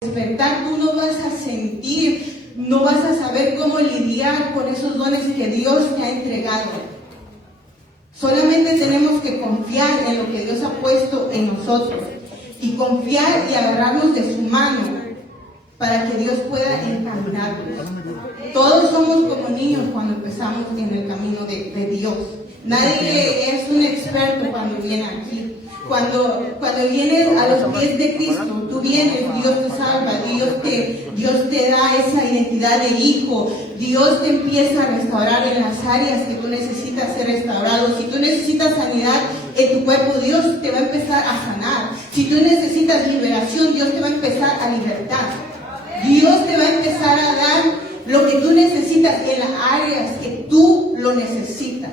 despertar tú no vas a sentir, no vas a saber cómo lidiar con esos dones que Dios te ha entregado. Solamente tenemos que confiar en lo que Dios ha puesto en nosotros y confiar y agarrarnos de su mano para que Dios pueda encaminarnos. Todos somos como niños cuando empezamos en el camino de Dios. Nadie es un experto cuando viene aquí. Cuando vienes a los pies de Cristo, tú vienes, Dios te salva, Dios te da esa identidad de hijo, Dios te empieza a restaurar en las áreas que tú necesitas ser restaurado. Si tú necesitas sanidad en tu cuerpo, Dios te va a empezar a sanar. Si tú necesitas liberación, Dios te va a empezar a libertar. Dios te va a empezar a dar lo que tú necesitas en las áreas que tú lo necesitas.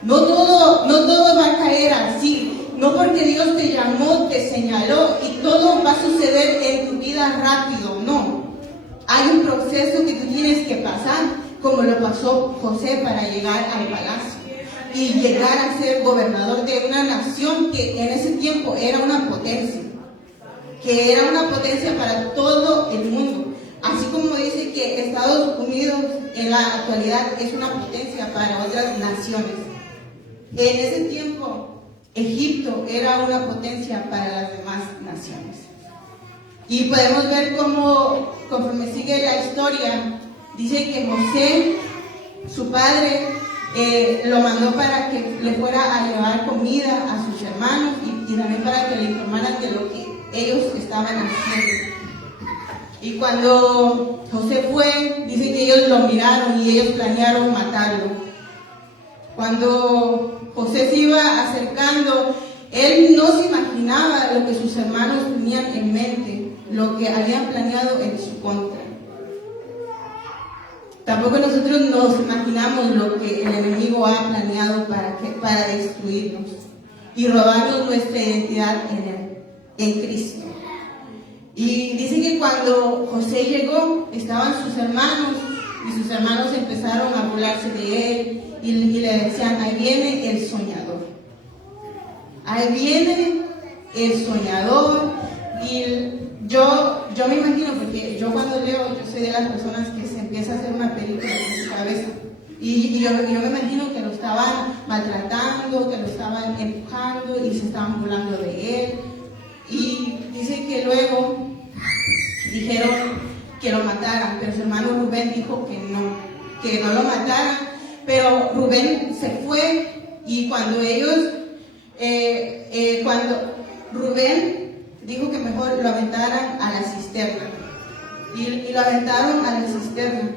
No todo va a caer así. No porque Dios te llamó, te señaló y todo va a suceder en tu vida rápido. No. Hay un proceso que tú tienes que pasar, como lo pasó José para llegar al palacio y llegar a ser gobernador de una nación que en ese tiempo era una potencia. Que era una potencia para todo el mundo. Así como dice que Estados Unidos en la actualidad es una potencia para otras naciones. En ese tiempo, Egipto era una potencia para las demás naciones. Y podemos ver cómo, conforme sigue la historia, dice que José, su padre, lo mandó para que le fuera a llevar comida a sus hermanos y también para que le informaran de lo que ellos estaban haciendo. Y cuando José fue, dice que ellos lo miraron y ellos planearon matarlo. Cuando José se iba acercando, él no se imaginaba lo que sus hermanos tenían en mente, lo que habían planeado en su contra. Tampoco nosotros nos imaginamos lo que el enemigo ha planeado para destruirnos y robarnos nuestra identidad en Cristo. Y dice que cuando José llegó, estaban sus hermanos y sus hermanos empezaron a burlarse de él y le decían: ahí viene el soñador. Ahí viene el soñador. Y yo me imagino, porque yo cuando leo, yo soy de las personas que se empieza a hacer una película en su cabeza. Y yo me imagino que lo estaban maltratando, que lo estaban empujando y se estaban burlando de él. Y dice que luego dijeron que lo mataran, pero su hermano Rubén dijo que no lo mataran. Pero Rubén se fue y cuando Rubén dijo que mejor lo aventaran a la cisterna y lo aventaron a la cisterna.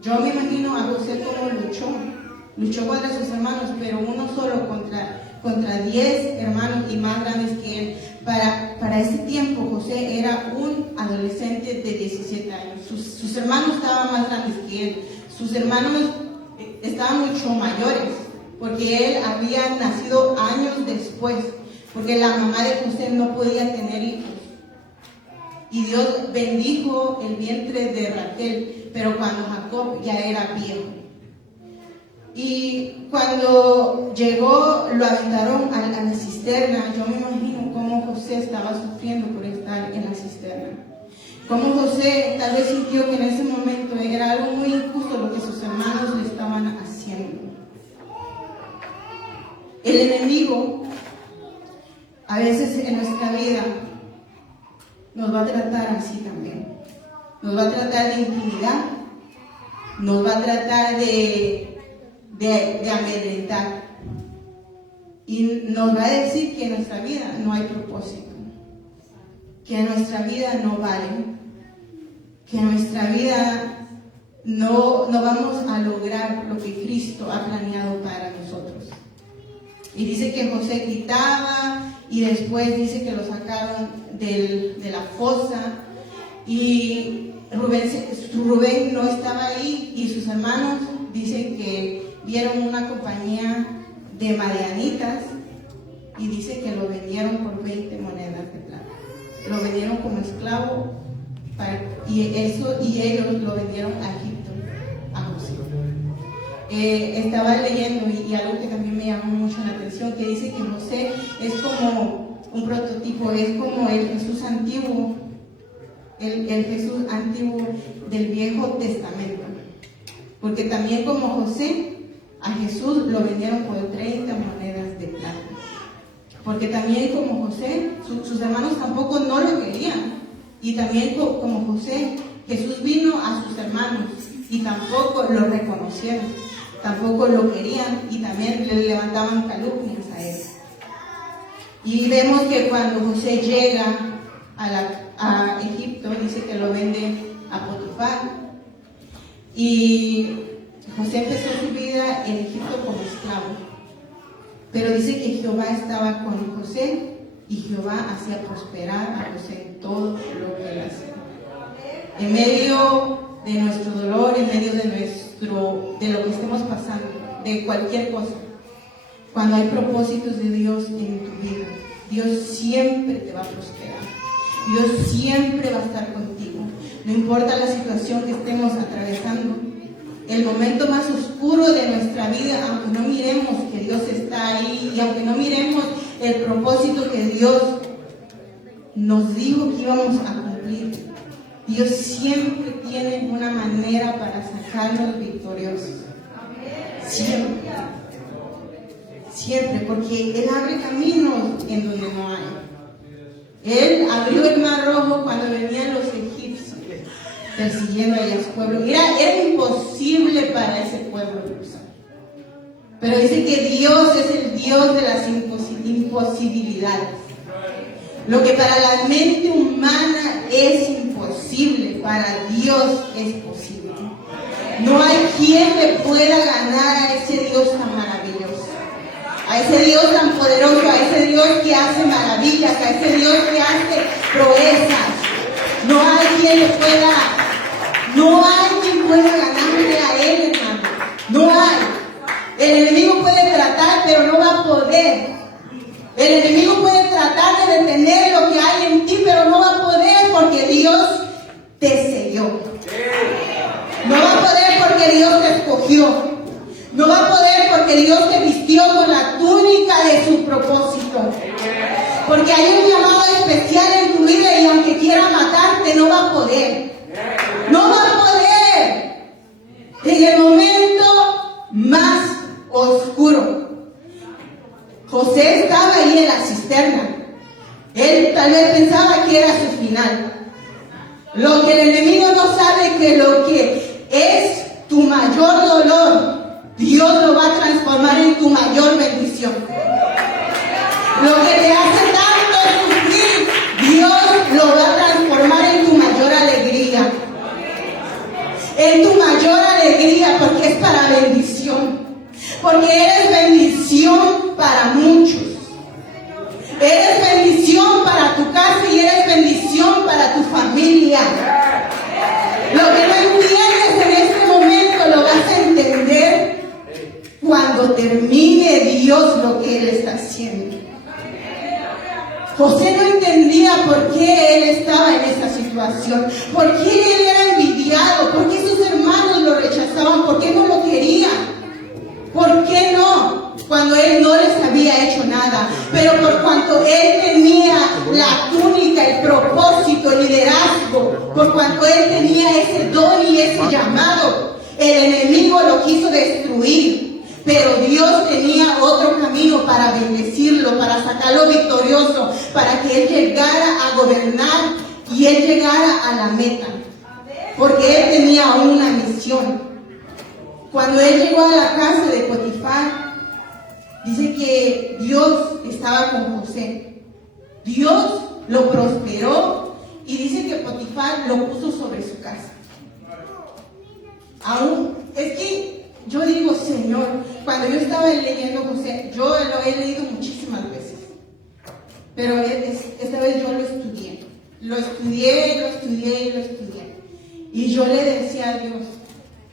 Yo me imagino a José cómo luchó contra sus hermanos, pero uno solo contra 10 hermanos y más grandes que él. Para ese tiempo José era un adolescente de 17 años. Sus hermanos estaban más grandes que él. Sus hermanos estaban mucho mayores, porque él había nacido años después, porque la mamá de José no podía tener hijos. Y Dios bendijo el vientre de Raquel, pero cuando Jacob ya era viejo. Y cuando llegó, lo aventaron a la cisterna. Yo me imagino cómo José estaba sufriendo por estar en la cisterna. Cómo José tal vez sintió que en ese momento era algo muy injusto lo que sus hermanos le estaban haciendo. El enemigo, a veces en nuestra vida, nos va a tratar así también. Nos va a tratar de intimidar, nos va a tratar de amedrentar. Y nos va a decir que en nuestra vida no hay propósito, que en nuestra vida no vale, que en nuestra vida no vamos a lograr lo que Cristo ha planeado para nosotros. Y dice que José gritaba y después dice que lo sacaron de la fosa y Rubén no estaba ahí y sus hermanos dicen que vieron una compañía de madianitas y dice que lo vendieron por 20 monedas de plata. Lo vendieron como esclavo y ellos lo vendieron a Egipto, a José. Estaba leyendo y algo que también me llamó mucho la atención, que dice que José es como un prototipo, es como el Jesús antiguo el Jesús antiguo del Viejo Testamento. Porque también como José, a Jesús lo vendieron por 30 monedas de plata. Porque también como José, sus hermanos tampoco no lo querían. Y también como José, Jesús vino a sus hermanos y tampoco lo reconocieron, tampoco lo querían y también le levantaban calumnias a él. Y vemos que cuando José llega a Egipto, dice que lo vende a Potifar. Y José empezó su vida en Egipto como esclavo. Pero dice que Jehová estaba con José y Jehová hacía prosperar a José en todo lo que él hacía. En medio de nuestro dolor, en medio de lo que estemos pasando, de cualquier cosa, cuando hay propósitos de Dios en tu vida, Dios siempre te va a prosperar. Dios siempre va a estar contigo. No importa la situación que estemos atravesando, el momento más oscuro de nuestra vida, aunque no miremos que Dios está ahí y aunque no miremos el propósito que Dios nos dijo que íbamos a cumplir, Dios siempre tiene una manera para sacarnos victoriosos. Siempre. Siempre, porque Él abre caminos en donde no hay. Él abrió el mar rojo cuando venían los egipcios persiguiendo a ese pueblo. Era imposible para ese pueblo cruzar. Pero dice que Dios es el Dios de las imposibilidades. Lo que para la mente humana es imposible, para Dios es posible. No hay quien le pueda ganar a ese Dios tan maravilloso, a ese Dios tan poderoso, a ese Dios que hace maravillas, a ese Dios que hace proezas. No hay quien pueda ganarle a Él, hermano. No hay. El enemigo puede tratar, pero no va a poder. El enemigo puede tratar de detener lo que hay en ti, pero no va a poder porque Dios te selló. No va a poder porque Dios te escogió. No va a poder porque Dios te vistió con la túnica de su propósito. Porque hay un llamado especial en tu vida y aunque quiera matarte, no va a poder. No va a poder. En el momento más oscuro, José estaba ahí en la cisterna. Él tal vez pensaba que era su final. Lo que el enemigo no sabe, que lo que es tu mayor dolor, Dios lo va a transformar en tu mayor bendición. Lo que te hace tanto sufrir, Dios lo va a transformar en tu mayor alegría. En tu mayor alegría, porque es para bendición. Porque eres bendición para muchos. Eres bendición para tu casa y eres bendición para tu familia. Lo que no entiendes en este momento lo vas a entender cuando termine Dios lo que Él está haciendo. José no entendía por qué él estaba en esa situación, por qué él era envidiado, por qué sus hermanos lo rechazaban, por qué no lo querían. ¿Por qué no? Cuando él no les había hecho nada. Pero por cuanto él tenía la túnica, el propósito, el liderazgo, por cuanto él tenía ese don y ese llamado, el enemigo lo quiso destruir. Pero Dios tenía otro camino para bendecirlo, para sacarlo victorioso, para que él llegara a gobernar y él llegara a la meta. Porque él tenía una misión. Cuando él llegó a la casa de Potifar, dice que Dios estaba con José. Dios lo prosperó y dice que Potifar lo puso sobre su casa. Aún, es que yo digo, Señor, cuando yo estaba leyendo José, yo lo he leído muchísimas veces, pero esta vez yo lo estudié. Lo estudié. Y yo le decía a Dios,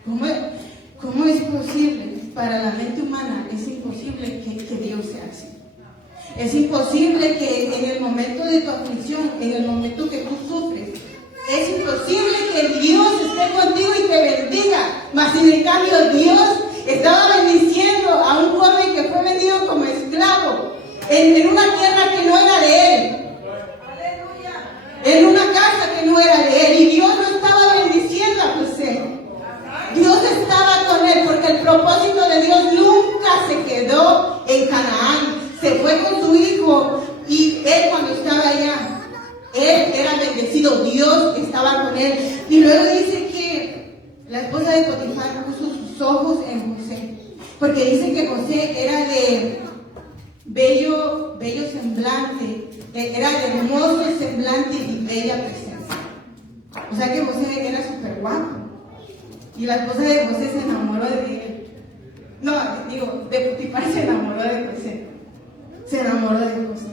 ¿cómo es posible? Para la mente humana es imposible que Dios sea así. Es imposible que en el momento de tu aflicción, en el momento que tú sufres, es imposible que Dios esté contigo y te bendiga. Mas sin en cambio Dios estaba bendiciendo a un joven que fue vendido como esclavo en una tierra que no era de él, en una casa que no era de bendecido, Dios estaba con él. Y luego dice que la esposa de Potifar puso sus ojos en José, porque dice que José era de bello semblante, era de hermoso semblante y bella presencia. O sea que José era súper guapo. Y la esposa de José se enamoró de él. No, digo, de Potifar se enamoró de José. Se enamoró de José.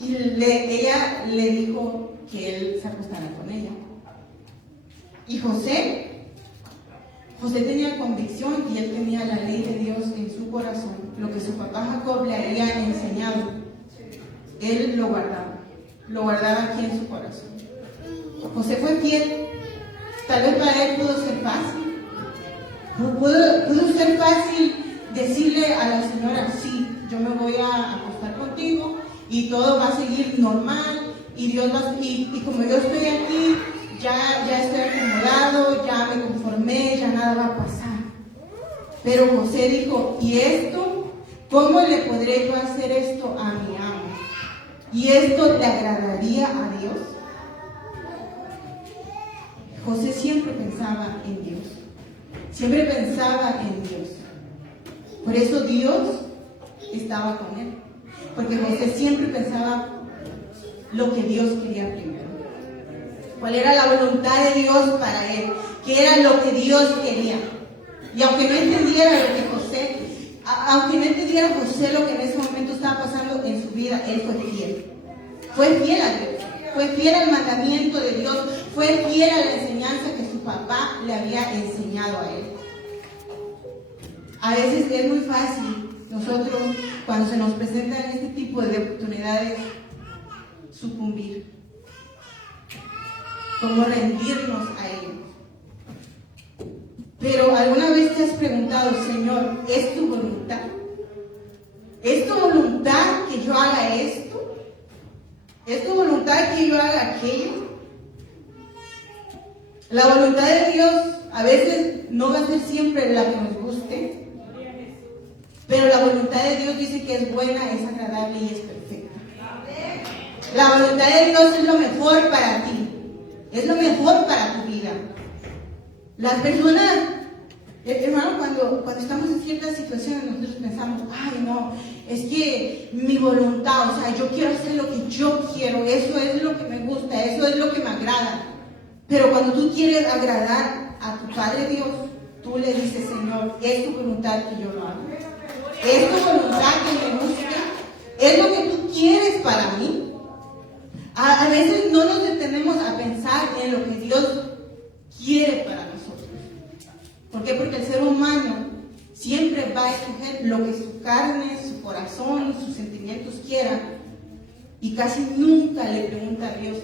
Y ella le dijo que él se acostara con ella. Y José tenía convicción y él tenía la ley de Dios en su corazón. Lo que su papá Jacob le había enseñado, él lo guardaba aquí en su corazón. José fue fiel. Tal vez para él pudo ser fácil. Pudo ser fácil decirle a la señora, sí, yo me voy a acostar contigo y todo va a seguir normal y Dios va y como yo estoy aquí, ya estoy acomodado, ya me conformé, ya nada va a pasar. Pero José dijo, ¿y esto? ¿Cómo le podré yo hacer esto a mi amo? ¿Y esto le agradaría a Dios? José siempre pensaba en Dios. Siempre pensaba en Dios. Por eso Dios estaba con él. Porque José siempre pensaba lo que Dios quería primero. ¿Cuál era la voluntad de Dios para él? ¿Qué era lo que Dios quería? Y aunque no entendiera José lo que en ese momento estaba pasando en su vida, él fue fiel. Fue fiel a Dios. Fue fiel al mandamiento de Dios, fue fiel a la enseñanza que su papá le había enseñado a él. A veces es muy fácil nosotros, cuando se nos presentan este tipo de oportunidades, sucumbir, como rendirnos a ellos. Pero ¿alguna vez te has preguntado, Señor, ¿es tu voluntad? ¿Es tu voluntad que yo haga esto? ¿Es tu voluntad que yo haga aquello? La voluntad de Dios a veces no va a ser siempre la que nos guste, pero la voluntad de Dios dice que es buena, es agradable y es perfecta. La voluntad de Dios es lo mejor para ti, es lo mejor para tu vida. Las personas, hermano, cuando estamos en ciertas situaciones, nosotros pensamos, ay no, es que mi voluntad, o sea, yo quiero hacer lo que yo quiero, eso es lo que me gusta, eso es lo que me agrada. Pero cuando tú quieres agradar a tu Padre Dios, tú le dices, Señor, es tu voluntad que yo lo haga. Es tu voluntad que me guste, es lo que tú quieres para mí. A veces no nos detenemos a pensar en lo que Dios quiere para nosotros. ¿Por qué? Porque el ser humano siempre va a escoger lo que su carne, su corazón, sus sentimientos quieran, y casi nunca le pregunta a Dios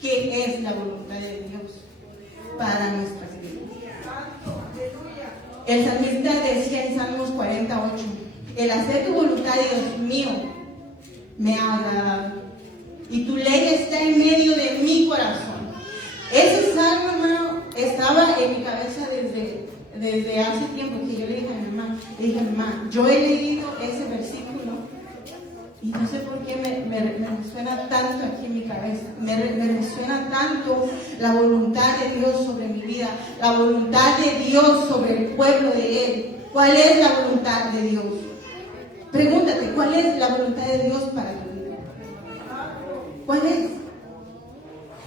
qué es la voluntad de Dios para nuestras vidas. El salmista decía en Salmos 48, el hacer tu voluntad, Dios mío, me ha agradado, y tu ley está en medio de mi corazón. Ese salmo, hermano, estaba en mi cabeza desde hace tiempo, que yo le dije a mi mamá, yo he leído ese versículo y no sé por qué me resuena tanto aquí en mi cabeza, me resuena tanto la voluntad de Dios sobre mi vida, la voluntad de Dios sobre el pueblo de Él. ¿Cuál es la voluntad de Dios? Pregúntate, ¿cuál es la voluntad de Dios para tu vida? ¿Cuál es?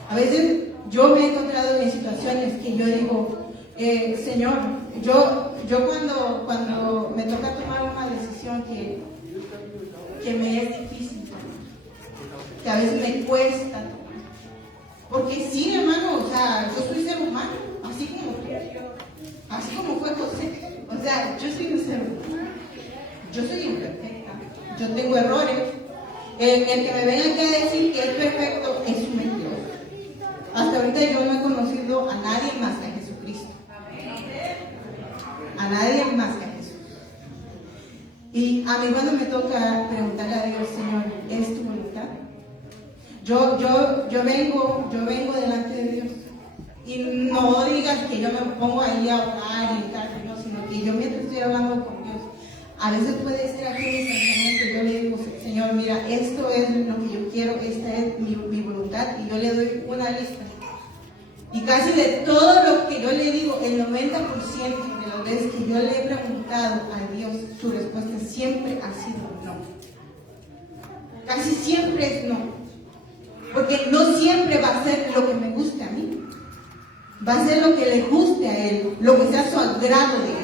A veces yo me he encontrado en situaciones que yo digo, Señor, yo cuando me toca tomar una decisión que me es difícil, que a veces me cuesta tomar. Porque sí, hermano, o sea, yo soy ser humano, así como fue José. O sea, yo soy un ser humano, yo soy imperfecta, yo tengo errores. El que me venga aquí a decir que es perfecto es un mentiroso. Hasta ahorita yo no he conocido a nadie más que a Jesucristo. A nadie más que a Jesús. Y a mí cuando me toca preguntarle a Dios, Señor, ¿es tu voluntad? Yo vengo delante de Dios. Y no digas que yo me pongo ahí a orar y tal, no, sino que yo mientras estoy hablando con Dios, a veces puede ser aquí en mi pensamiento. Yo le digo, Señor, mira, esto es lo que yo quiero, esta es mi voluntad, y yo le doy una lista. Y casi de todo lo que yo le digo, el 90% de las veces que yo le he preguntado a Dios, su respuesta siempre ha sido no. Casi siempre es no. Porque no siempre va a ser lo que me guste a mí. Va a ser lo que le guste a Él, lo que sea su agrado de Él.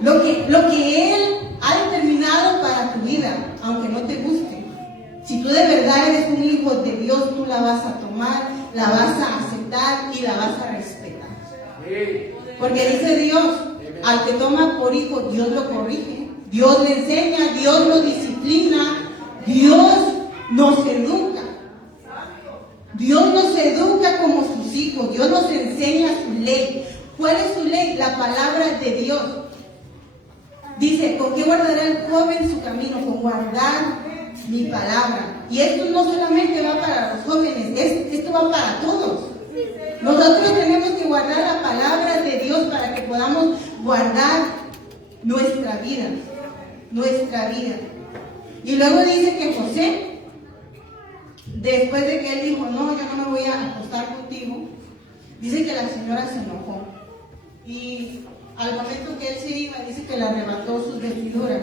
Lo que Él ha determinado para tu vida, aunque no te guste. Si tú de verdad eres un hijo de Dios, tú la vas a tomar, la vas a aceptar y la vas a respetar. Porque dice Dios, al que toma por hijo, Dios lo corrige, Dios le enseña, Dios lo disciplina, Dios nos educa. Dios nos educa como sus hijos, Dios nos enseña su ley. ¿Cuál es su ley? La palabra de Dios. Dice, ¿con qué guardará el joven su camino? Con guardar mi palabra. Y esto no solamente va para los jóvenes, esto va para todos. Nosotros tenemos que guardar la palabra de Dios para que podamos guardar nuestra vida. Nuestra vida. Y luego dice que José, después de que él dijo, no, yo no me voy a acostar contigo, dice que la señora se enojó. Y al momento que él se iba, dice que le arrebató sus vestiduras.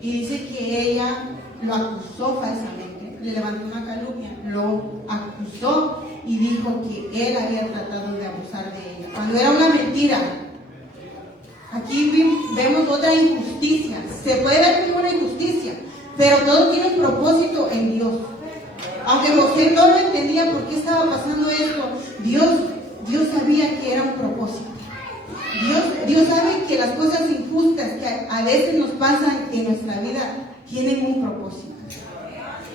Y dice que ella lo acusó falsamente, le levantó una calumnia, lo acusó y dijo que él había tratado de abusar de ella, cuando era una mentira. Aquí vemos otra injusticia. Se puede ver como una injusticia, pero todo tiene un propósito en Dios. Aunque José no lo entendía por qué estaba pasando esto, Dios sabía que era un propósito. Dios sabe que las cosas injustas que a veces nos pasan en nuestra vida tienen un propósito.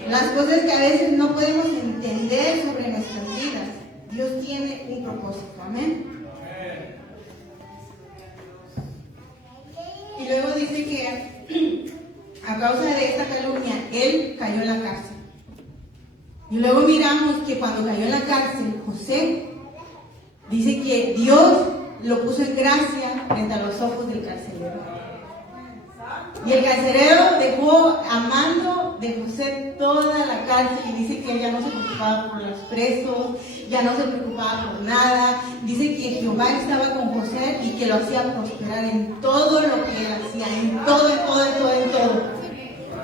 Las cosas que a veces no podemos entender sobre nuestras vidas, Dios tiene un propósito. Amén. Y luego dice que a causa de esta calumnia, él cayó en la cárcel. Y luego miramos que cuando cayó en la cárcel, José dice que Dios lo puso en gracia frente a los ojos del carcelero. Y el carcelero dejó a mando de José toda la cárcel y dice que él ya no se preocupaba por los presos, ya no se preocupaba por nada. Dice que Jehová estaba con José y que lo hacía prosperar en todo lo que él hacía, en todo.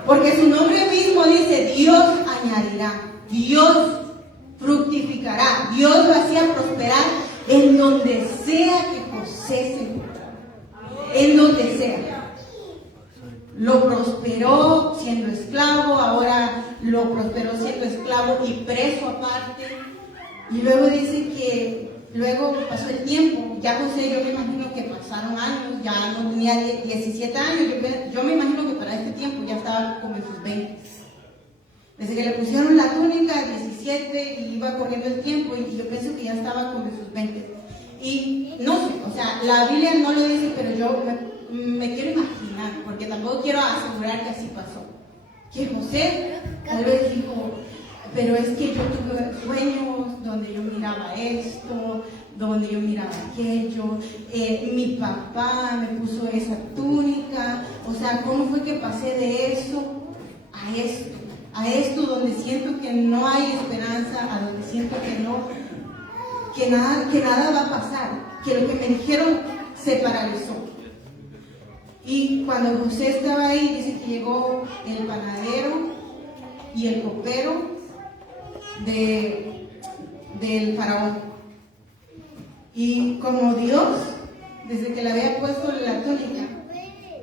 Porque su nombre mismo dice, Dios añadirá, Dios fructificará, Dios lo hacía prosperar en donde sea que José se encontraba, en donde sea. Lo prosperó siendo esclavo, ahora lo prosperó siendo esclavo y preso aparte. Y luego dice que luego pasó el tiempo, ya José, yo me imagino que pasaron años, ya no tenía 17 años, yo me imagino que para este tiempo ya estaba como en sus 20. Desde que le pusieron la túnica, 17, y iba corriendo el tiempo, y yo pienso que ya estaba como en sus 20. Y no sé, o sea, la Biblia no lo dice, pero yo me quiero imaginar, porque tampoco quiero asegurar que así pasó. Que José tal vez dijo, pero es que yo tuve sueños donde yo miraba esto, donde yo miraba aquello, mi papá me puso esa túnica, o sea, ¿cómo fue que pasé de eso a esto donde siento que no hay esperanza, a donde siento que nada va a pasar, que lo que me dijeron se paralizó? Y cuando José estaba ahí, dice que llegó el panadero y el copero del faraón. Y como Dios, desde que le había puesto la túnica,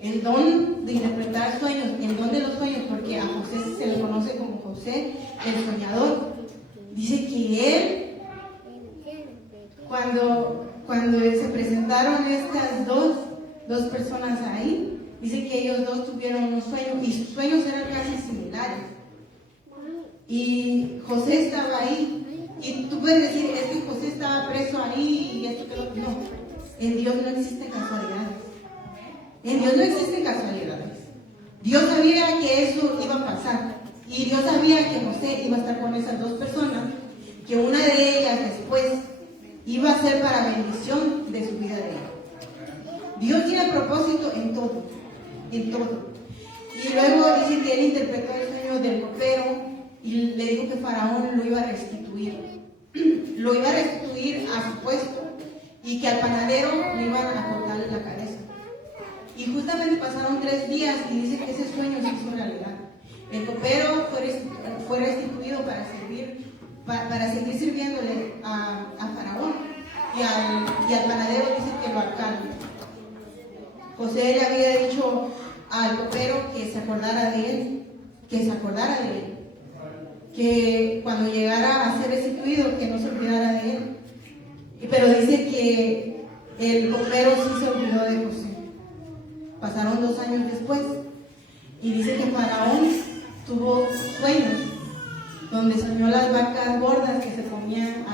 el don de interpretar sueños, el don de los sueños, porque a José se le conoce como José el soñador, dice que él, cuando se presentaron estas dos personas ahí, dice que ellos dos tuvieron unos sueños y sus sueños eran casi similares. Y José estaba ahí. Y tú puedes decir, es que José estaba preso ahí y esto que lo... No, en Dios no existen casualidades. En Dios no existen casualidades. Dios sabía que eso iba a pasar. Y Dios sabía que José iba a estar con esas dos personas, que una de ellas después iba a ser para bendición de su vida de él. Dios tiene propósito en todo. en todo. Y luego dice que él interpretó el sueño del copero y le dijo que Faraón lo iba a restituir. Lo iba a restituir a su puesto y que al panadero le iban a cortarle la cabeza. Y justamente pasaron 3 días y dice que ese sueño se hizo realidad. El copero fue restituido para seguir sirviéndole a Faraón y al panadero dice que lo alcanza. José le había dicho al copero que se acordara de él, que cuando llegara a ser restituido, que no se olvidara de él. Pero dice que el copero sí se olvidó de José. Pasaron 2 años después y dice que Faraón tuvo sueños donde soñó las vacas gordas que se comían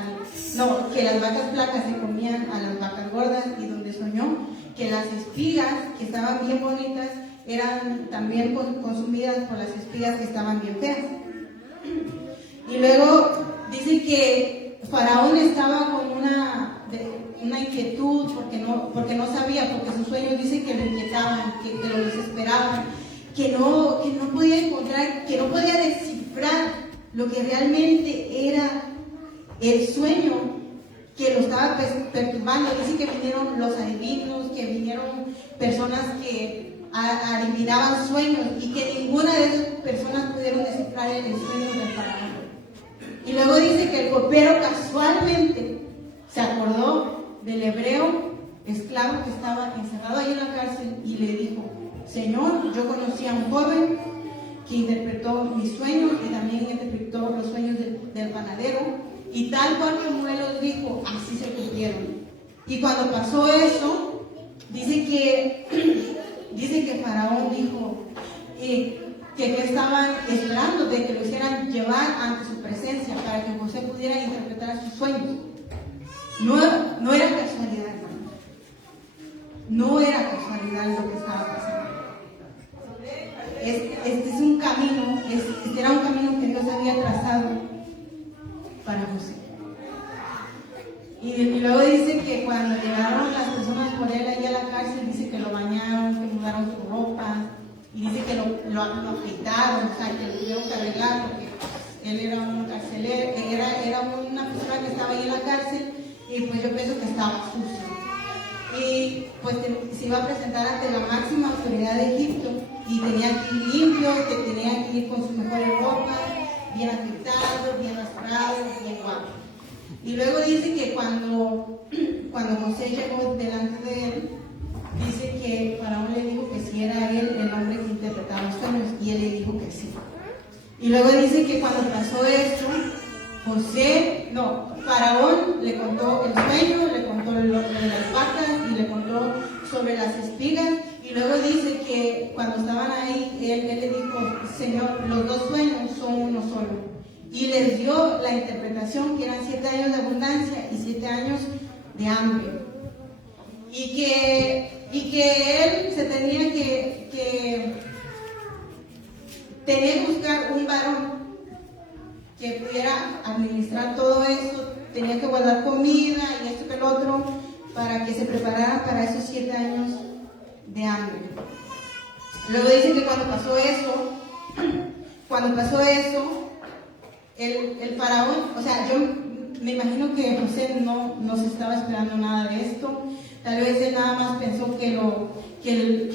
que las vacas flacas se comían a las vacas gordas, y donde soñó que las espigas que estaban bien bonitas eran también consumidas por las espigas que estaban bien feas. Y luego dice que Faraón estaba con una inquietud porque no sabía, porque sus sueños dice que lo inquietaban, que lo desesperaban, que no podía encontrar, que no podía descifrar lo que realmente era el sueño que lo estaba perturbando. Dice que vinieron los adivinos, que vinieron personas que adivinaban sueños y que ninguna de esas personas pudieron descifrar el sueño del Faraón. Y luego dice que el copero casualmente se acordó del hebreo esclavo que estaba encerrado ahí en la cárcel y le dijo: Señor, yo conocí a un joven que interpretó mis sueños y también interpretó los sueños del panadero, y tal cual como él los dijo, así se cumplieron. Y cuando pasó eso, dice que Faraón dijo que estaban esperando de que lo hicieran llevar ante su presencia para que José pudiera interpretar sus sueños. No era casualidad, hermano. No era casualidad lo que estaba pasando. Este es un camino, este era un camino que Dios había trazado para José. Y luego dice que cuando llegaron las personas por él ahí a la cárcel, dice que lo bañaron, que mudaron su ropa, y dice que lo afeitaron, o sea, que lo tuvieron que arreglar porque él era un carcelero, era una persona que estaba ahí en la cárcel, y pues yo pienso que estaba sucio. Y pues se iba a presentar ante la máxima autoridad de Egipto y tenía que ir limpio, que tenía que ir con sus mejores ropas, bien afeitado, bien rastrado, bien guapo. Y luego dice que cuando José llegó delante de él, dice que Faraón le dijo que si era él el hombre que interpretaba los sueños, y él le dijo que sí. Y luego dice que cuando pasó esto, Faraón le contó el sueño, le contó lo de las vacas y le contó sobre las espigas. Y luego dice que cuando estaban ahí, él le dijo: Señor, los 2 sueños son uno solo. Y les dio la interpretación que eran 7 años de abundancia y 7 años de hambre. Y que él se tenía que buscar un varón que pudiera administrar todo eso, tenía que guardar comida y esto que el otro, para que se prepararan para esos 7 años de hambre. Luego dice que cuando pasó eso, el faraón, o sea, yo me imagino que José no se estaba esperando nada de esto. Tal vez él nada más pensó que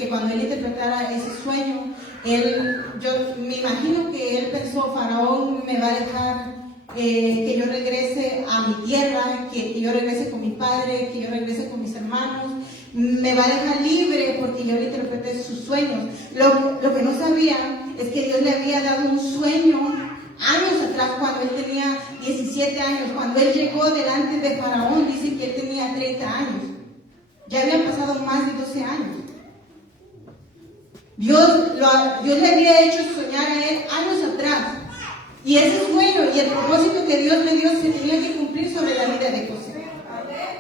cuando él interpretara ese sueño, yo me imagino que él pensó: Faraón me va a dejar que yo regrese a mi tierra, que yo regrese con mi padre, que yo regrese con mis hermanos, me va a dejar libre porque yo le interpreté sus sueños. Lo que no sabía es que Dios le había dado un sueño años atrás, cuando él tenía 17 años, cuando él llegó delante de Faraón. Dice que él tenía 30 años. Ya habían pasado más de 12 años. Dios le había hecho soñar a él años atrás. Y ese sueño y el propósito que Dios le dio se tenía que cumplir sobre la vida de José.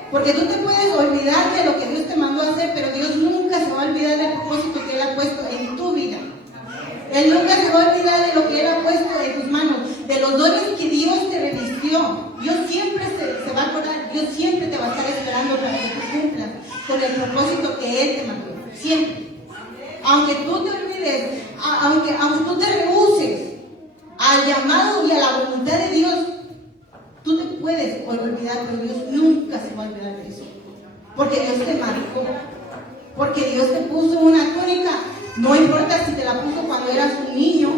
Porque tú te puedes olvidar de lo que Dios te mandó a hacer, pero Dios nunca se va a olvidar del propósito que Él ha puesto en tu vida. Él nunca se va a olvidar de lo que Él ha puesto en tus manos, de los dones que Dios te revistió. Dios siempre se va a acordar, Dios siempre te va a estar esperando para que tú cumplas con el propósito que Él te mandó. Siempre. aunque tú te olvides, aunque tú te rehuses al llamado y a la voluntad de Dios, tú te puedes olvidar, pero Dios nunca se va a olvidar de eso. Porque Dios te marcó, porque Dios te puso una túnica. No importa si te la puso cuando eras un niño,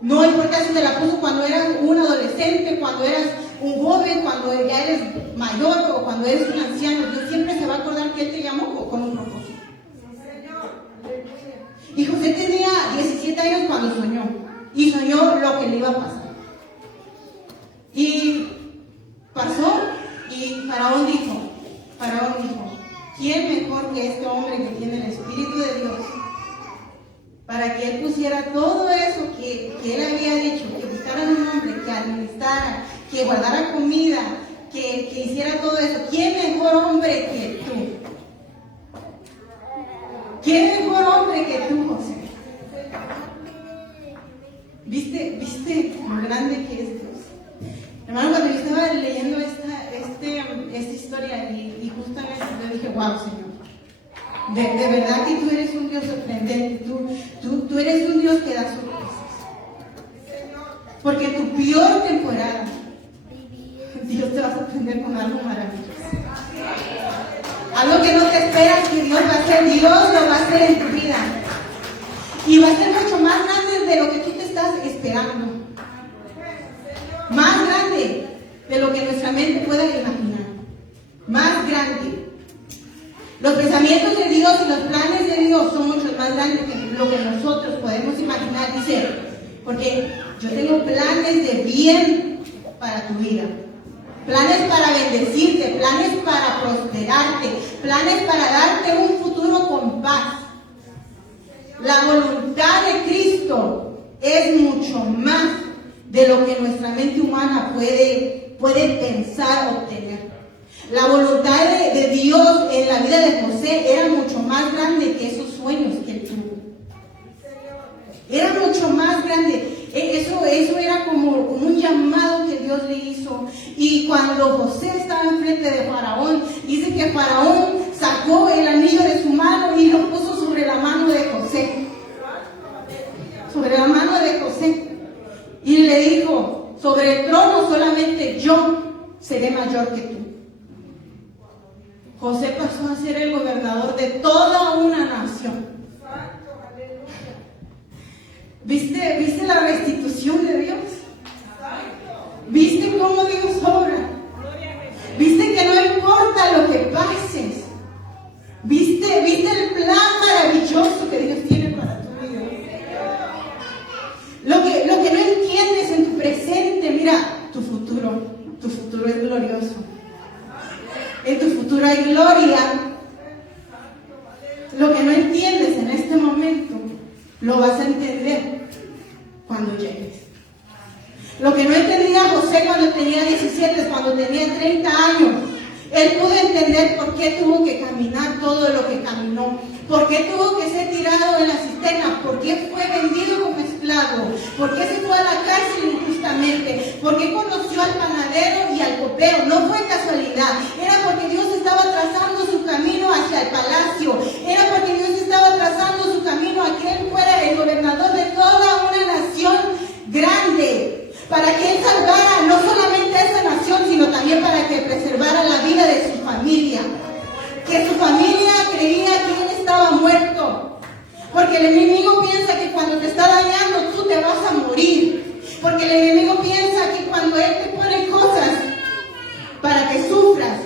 no importa si te la puso cuando eras un adolescente, cuando eras un joven, cuando ya eres mayor o cuando eres un anciano. Dios siempre se va a acordar que Él te llamó con un propósito. Y José tenía 17 años cuando soñó, y soñó lo que le iba a pasar. Y pasó, y Faraón dijo, ¿quién mejor que este hombre que tiene el Espíritu de Dios para que él pusiera todo eso que él había dicho, que buscara un hombre, que administrara, que guardara comida, que hiciera todo eso? ¿Quién mejor hombre que tú? ¿Quién mejor hombre que tú, José? ¿Viste lo grande que es Dios? Hermano, cuando yo estaba leyendo esta historia y justamente yo dije, wow, Señor, de verdad que tú eres un Dios sorprendente, tú eres un Dios que da sorpresas. Porque en tu peor temporada, Dios te va a sorprender con algo maravilloso. Algo que no te esperas que Dios va a hacer, Dios lo va a hacer en tu vida. Y va a ser mucho más grande de lo que tú te estás esperando. Más grande de lo que nuestra mente pueda imaginar. Más grande. Los pensamientos de Dios y los planes de Dios son mucho más grandes que lo que nosotros podemos imaginar. Dice, porque yo tengo planes de bien para tu vida. Planes para bendecirte, planes para prosperarte, planes para darte un futuro con paz. La voluntad de Cristo es mucho más de lo que nuestra mente humana puede pensar o obtener. La voluntad de Dios en la vida de José era mucho más grande que esos sueños que él tuvo. Era mucho más grande. Eso era como un llamado que Dios le hizo. Y cuando José estaba enfrente de Faraón, dice que Faraón sacó el anillo de su mano y lo puso sobre la mano de José. Sobre la mano de José. Y le dijo, sobre el trono solamente yo seré mayor que tú. José pasó a ser el gobernador de toda una nación. ¿Viste la restitución de Dios? ¿Viste cómo Dios obra? ¿Viste que no importa lo que pases? ¿Viste el plan maravilloso que Dios tiene para tu vida? Lo que no entiendes en tu presente, mira, tu futuro es glorioso. En tu futuro hay gloria. Lo que no entiendes en este momento, lo vas a entender cuando llegues. Lo que no entendía José cuando tenía 17, cuando tenía 30 años, él pudo entender por qué tuvo que caminar todo lo que caminó, por qué tuvo que ser tirado en la cisterna, por qué fue vendido como esclavo, por qué se fue a la cárcel injustamente, por qué conoció al panadero y al copero. No fue casualidad, era porque Dios estaba trazando su camino hacia el palacio, era porque Dios estaba trazando su camino a que él fuera el gobernador de toda una nación grande, para que él salvara no solamente a esa nación, sino también para que preservara la vida de su familia. Que su familia creía que él estaba muerto. Porque el enemigo piensa que cuando te está dañando tú te vas a morir. Porque el enemigo piensa que cuando él te pone cosas para que sufras,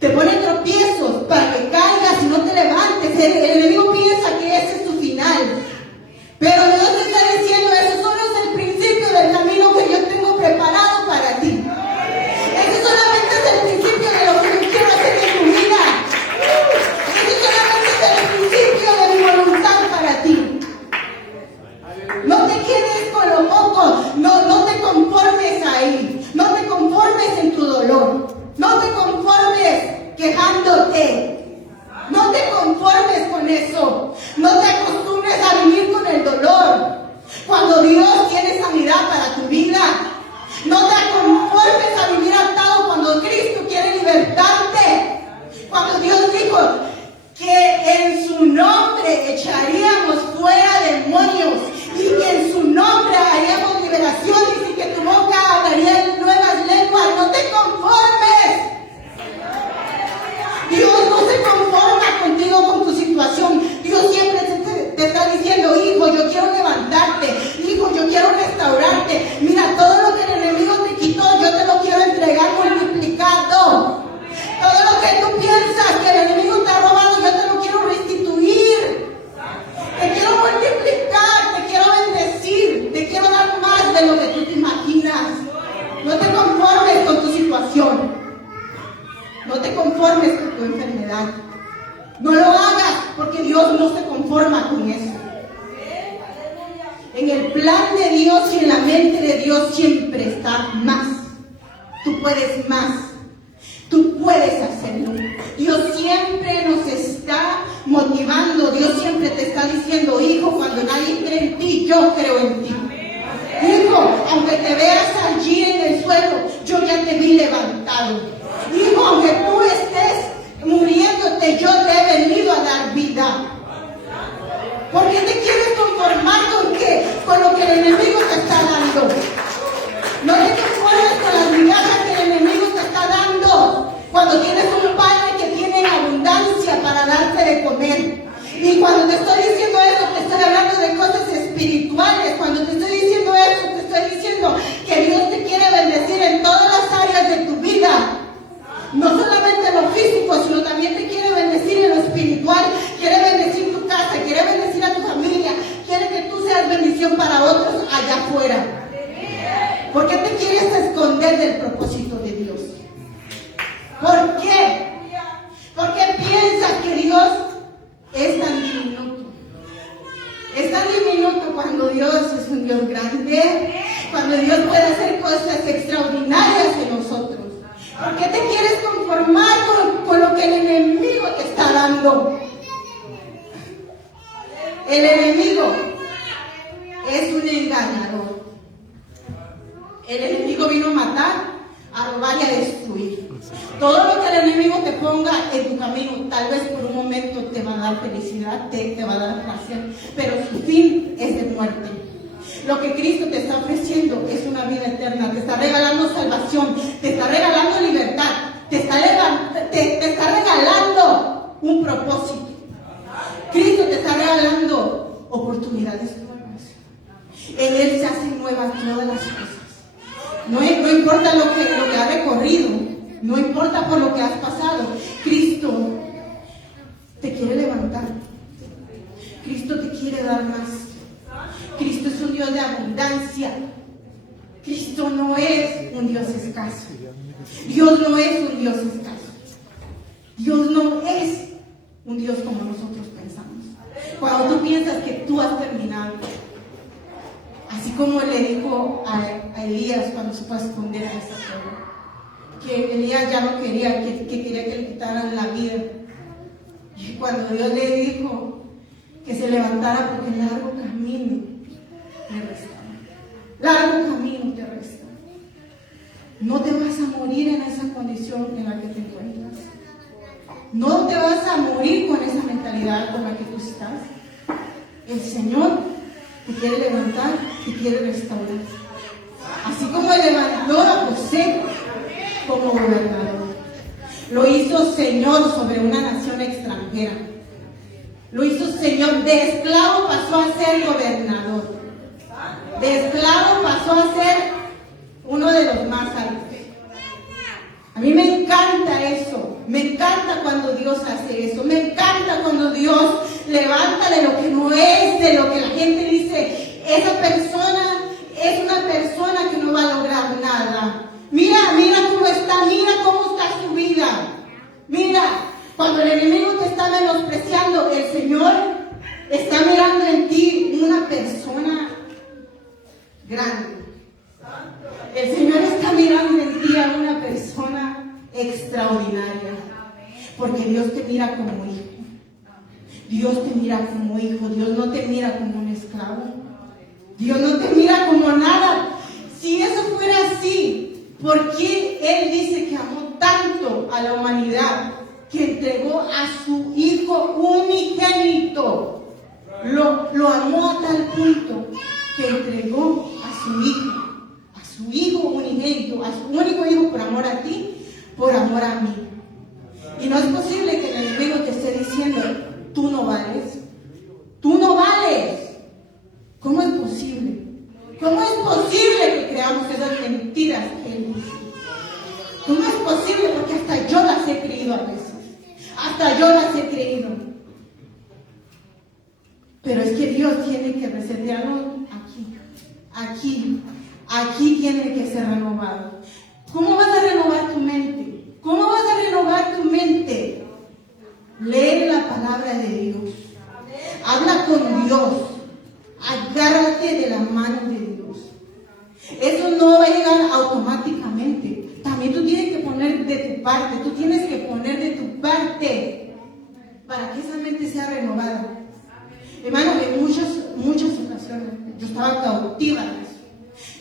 te pone tropiezos para que caigas y no te levantes. El enemigo piensa que ese es tu final. Pero Dios te está diciendo, eso solo es el principio del camino que yo tengo preparado para ti. Eso solamente es el principio de lo que yo quiero hacer en tu vida. Eso solamente es el principio de mi voluntad para ti. No te quedes con lo poco, no te conformes ahí, no te conformes en tu dolor, no te conformes quejándote, no te conformes con eso, no te acostumbres a vivir con el dolor. Cuando Dios tiene sanidad para tu vida, no te conformes a vivir atado cuando Cristo quiere libertarte. Cuando Dios dijo que en su nombre echaríamos enfermedad. No lo hagas, porque Dios no se conforma con eso. En el plan de Dios y en la mente de Dios siempre está más. Tú puedes más. Tú puedes hacerlo. Dios siempre nos está motivando. Dios siempre te está diciendo: hijo, cuando nadie cree en ti, yo creo en ti. Hijo, aunque te veas allí en el suelo, yo ya te vi levantado. Hijo, aunque tú estés muriéndote, yo te he venido a dar vida. ¿Por qué te quieres conformar con qué? Con lo que el enemigo te está dando. No te conformes con las migajas que el enemigo te está dando. Cuando tienes un padre que tiene en abundancia para darte de comer. Y cuando te estoy diciendo eso, te estoy hablando de cosas espirituales. Cuando te estoy diciendo eso, te estoy diciendo que Dios te quiere bendecir en todas las áreas de tu vida. No solamente en lo físico, sino también te quiere bendecir en lo espiritual. Quiere bendecir tu casa, quiere bendecir a tu familia. Quiere que tú seas bendición para otros allá afuera. ¿Por qué te quieres esconder del propósito de Dios? ¿Por qué? Porque piensas que Dios es tan diminuto. Es tan diminuto cuando Dios es un Dios grande, cuando Dios puede hacer cosas extraordinarias en nosotros. ¿Por qué te quieres conformar con lo que el enemigo te está dando? El enemigo es un engañador. El enemigo vino a matar, a robar y a destruir. Todo lo que el enemigo te ponga en tu camino, tal vez por un momento te va a dar felicidad, te va a dar placer, pero su fin es de muerte. Lo que Cristo te está ofreciendo es una vida eterna, te está regalando salvación, te está regalando libertad, te está regalando un propósito. Cristo te está regalando oportunidades nuevas. En Él se hacen nuevas todas las cosas. No importa lo que has recorrido, no importa por lo que has pasado. Cristo te quiere levantar. Cristo te quiere dar más. Cristo es un Dios de abundancia. Cristo no es un Dios escaso. Dios no es un Dios escaso. Dios no es un Dios como nosotros pensamos. Cuando tú piensas que tú has terminado, así como le dijo a Elías cuando se fue a esconder a esa pueblo, que Elías ya no quería, que quería que le quitaran la vida. Y cuando Dios le dijo que se levantara porque el largo camino le restaba. Largo camino te resta. No te vas a morir en esa condición en la que te encuentras. No te vas a morir con esa mentalidad con la que tú estás. El Señor te quiere levantar, te quiere restaurar. Así como levantó a José como gobernador. Lo hizo Señor sobre una nación extranjera. Lo hizo Señor. De esclavo pasó a ser gobernador. De esclavo pasó a ser uno de los más altos. A mí me encanta eso. Me encanta cuando Dios hace eso. Me encanta cuando Dios levanta de lo que no es, de lo que la gente dice. Esa persona es una persona que no va a lograr nada. Mira cómo está su vida. Mira, cuando el enemigo te está menospreciando, el Señor está mirando en ti una persona grande. El Señor está mirando en ti a una persona extraordinaria. Porque Dios te mira como hijo. Dios te mira como hijo. Dios no te mira como un esclavo. Dios no te mira como nada. Si eso fuera así, ¿por qué Él dice que amó tanto a la humanidad que entregó a su Hijo unigénito? Lo amó a tal punto que entregó a su Hijo unigénito, a su único Hijo, por amor a ti, por amor a mí. Y no es posible que el enemigo te esté diciendo: tú no vales, tú no vales. ¿Cómo es posible? ¿Cómo es posible que creamos esas mentiras que Él dice? ¿Cómo es posible? Porque hasta yo las he creído a veces. Hasta yo las he creído. Pero es que Dios tiene que resetearnos aquí tiene que ser renovado. ¿Cómo vas a renovar tu mente? ¿Cómo vas a renovar tu mente? palabra de Dios. Habla con Dios. Agárrate de la mano de Dios. Eso no va a llegar automáticamente. También tú tienes que poner de tu parte. Tú tienes que poner de tu parte para que esa mente sea renovada. Hermano, en muchas ocasiones yo estaba cautiva de eso.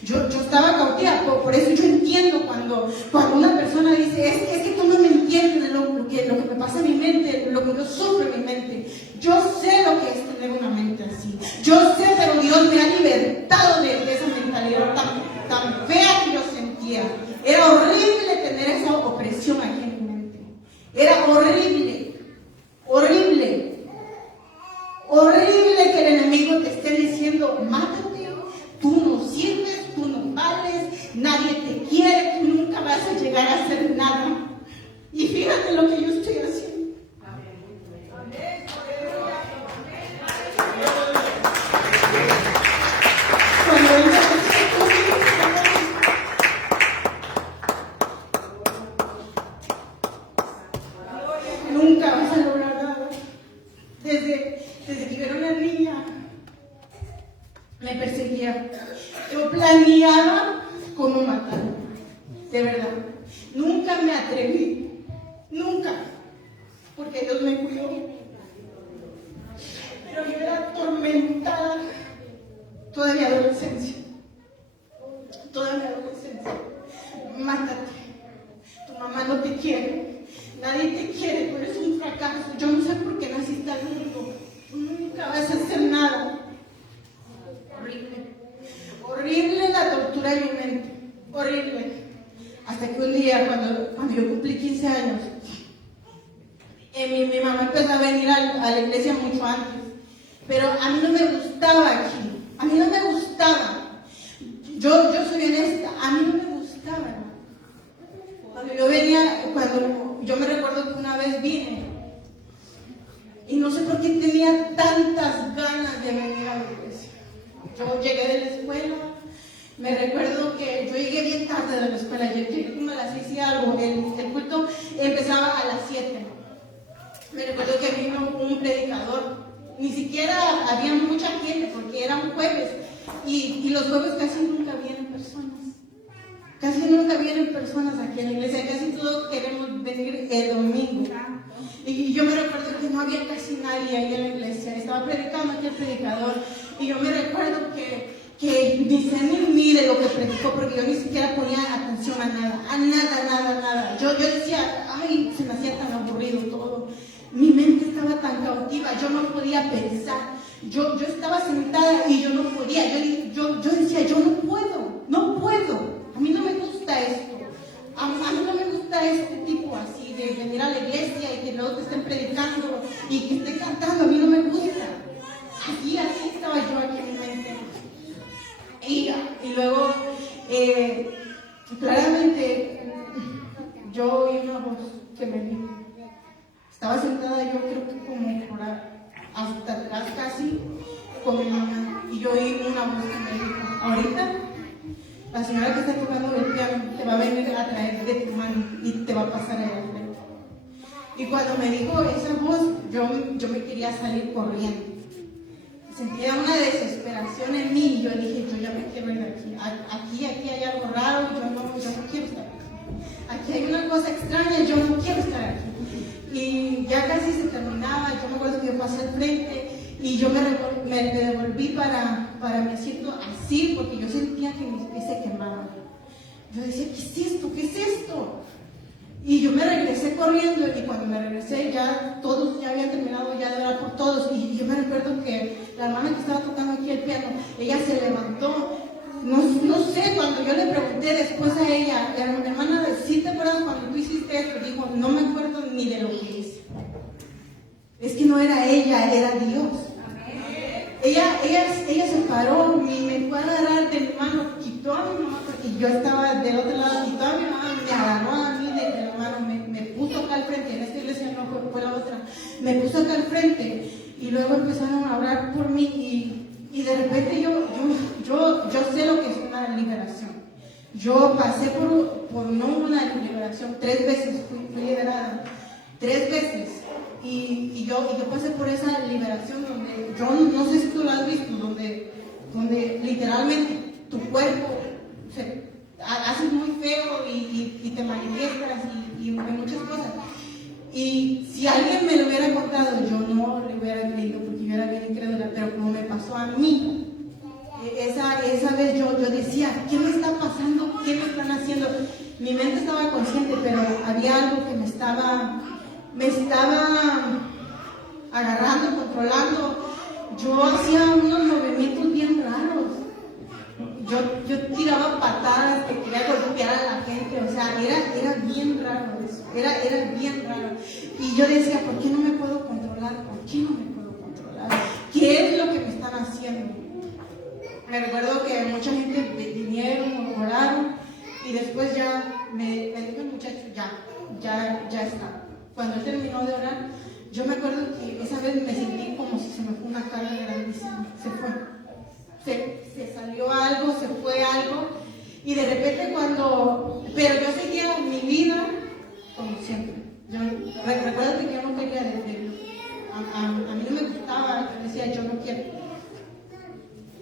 Yo estaba cautiva, por eso yo entiendo cuando una persona dice, es que tú no me entiendes de lo que me pasa en mi mente, lo que yo sufro en mi mente. Yo sé lo que es tener una mente así. Yo sé, pero Dios me ha libertado de esa mentalidad tan fea que yo sentía. Era horrible tener esa opresión aquí en mi mente. Era horrible, horrible. Horrible que el enemigo te esté diciendo, mátate, tú no sirves, tú no vales, nadie te quiere, tú nunca vas a llegar a hacer nada. Y fíjate lo que yo estoy haciendo. Cuando él me dice, nunca vas a lograr nada. Desde que yo era una niña, me perseguía. Yo planeaba cómo matarme. De verdad. Nunca me atreví. Nunca. Porque Dios me cuidó. Pero yo era atormentada toda mi adolescencia. Toda mi adolescencia. Mátate. Tu mamá no te quiere. Nadie te quiere. Tú eres un fracaso. Yo no sé por qué naciste al mundo. Tú nunca vas a hacer nada. Horrible. Horrible la tortura de mi mente. Horrible. Hasta que un día, cuando yo cumplí 15 años, mi mamá empezó a venir a la iglesia mucho antes. Pero a mí no me gustaba aquí. A mí no me gustaba. Yo soy honesta. A mí no me gustaba. Cuando yo me recuerdo que una vez vine. Y no sé por qué tenía tantas ganas de venir a la iglesia. Yo llegué de la escuela, me recuerdo que yo llegué bien tarde de la escuela, yo llegué como a las 6 y algo, el culto empezaba a las 7. Me recuerdo que vino un predicador, ni siquiera había mucha gente porque era un jueves, y los jueves casi nunca vienen personas. Casi nunca vienen personas aquí en la iglesia, casi todos queremos venir el domingo. Y yo me recuerdo que no había casi nadie ahí en la iglesia, estaba predicando aquí el predicador, y yo me recuerdo que ni sé ni mire lo que predicó, porque yo ni siquiera ponía atención a nada. Yo decía, ay, se me hacía tan aburrido todo. Mi mente estaba tan cautiva, yo no podía pensar. Yo estaba sentada y yo no podía. Yo decía, yo no puedo. A mí no me gusta esto. A mí no me gusta este tipo así de venir a la iglesia y que luego te estén predicando y que estén cantando. A mí no me gusta. Así estaba yo aquí en mi mente. Y luego, claramente, yo oí una voz que me dijo. Estaba sentada yo creo que como por hasta atrás casi con mi mamá. Y yo oí una voz que me dijo, ahorita la señora que está tocando el piano te va a venir a traer de tu mano y te va a pasar allá al frente. Y cuando me dijo esa voz, yo me quería salir corriendo. Sentía una desesperación en mí y yo dije, yo ya me quiero ir de aquí. Aquí hay algo raro, yo no quiero estar aquí. Aquí hay una cosa extraña, yo no quiero estar aquí. Y ya casi se terminaba, yo me acuerdo que yo pasé al frente y yo me devolví para mi asiento así, porque yo sentía que mis pies se quemaban. Yo decía, ¿qué es esto? Y yo me regresé corriendo y cuando me regresé ya todos ya habían terminado ya de orar por todos y yo me recuerdo que la hermana que estaba tocando aquí el piano, ella se levantó, no sé, cuando yo le pregunté después a ella, hermana, ¿sí te acuerdas cuando tú hiciste esto? Dijo, no me acuerdo ni de lo que hice. Es que no era ella, era Dios. Ella se paró y me fue a agarrar de mi mano, quitó a mi mamá porque yo estaba del otro lado, quitó a mi mamá, me agarró a mí de la mano, me puso acá al frente, en esta iglesia no fue la otra, me puso acá al frente y luego empezaron a orar por mí y de repente yo sé lo que es una liberación. Yo pasé por no una liberación, 3 veces fui liberada, 3 veces. Y yo pasé por esa liberación donde, yo no sé si tú lo has visto, donde literalmente tu cuerpo haces muy feo y te manifiestas y muchas cosas. Y si alguien me lo hubiera contado, yo no le hubiera creído porque yo era bien incrédula, pero como me pasó a mí, esa vez yo decía, ¿qué me está pasando? ¿Qué me están haciendo? Mi mente estaba consciente, pero había algo que me estaba agarrando, controlando. Yo hacía unos movimientos bien raros. Yo tiraba patadas que quería golpear a la gente, o sea, era bien raro eso, era bien raro. Y yo decía, ¿por qué no me puedo controlar? ¿Por qué no me puedo controlar? ¿Qué es lo que me están haciendo? Me recuerdo que mucha gente vinieron, oraron, y después ya me dijo el muchacho, ya está. Cuando él terminó de orar, yo me acuerdo que esa vez me sentí como si se me fue una carga grandísima, se fue. Se salió algo, se fue algo, y de repente pero yo seguía mi vida como siempre. Yo recuerdo que yo no quería a mí no me gustaba, yo decía yo no quiero.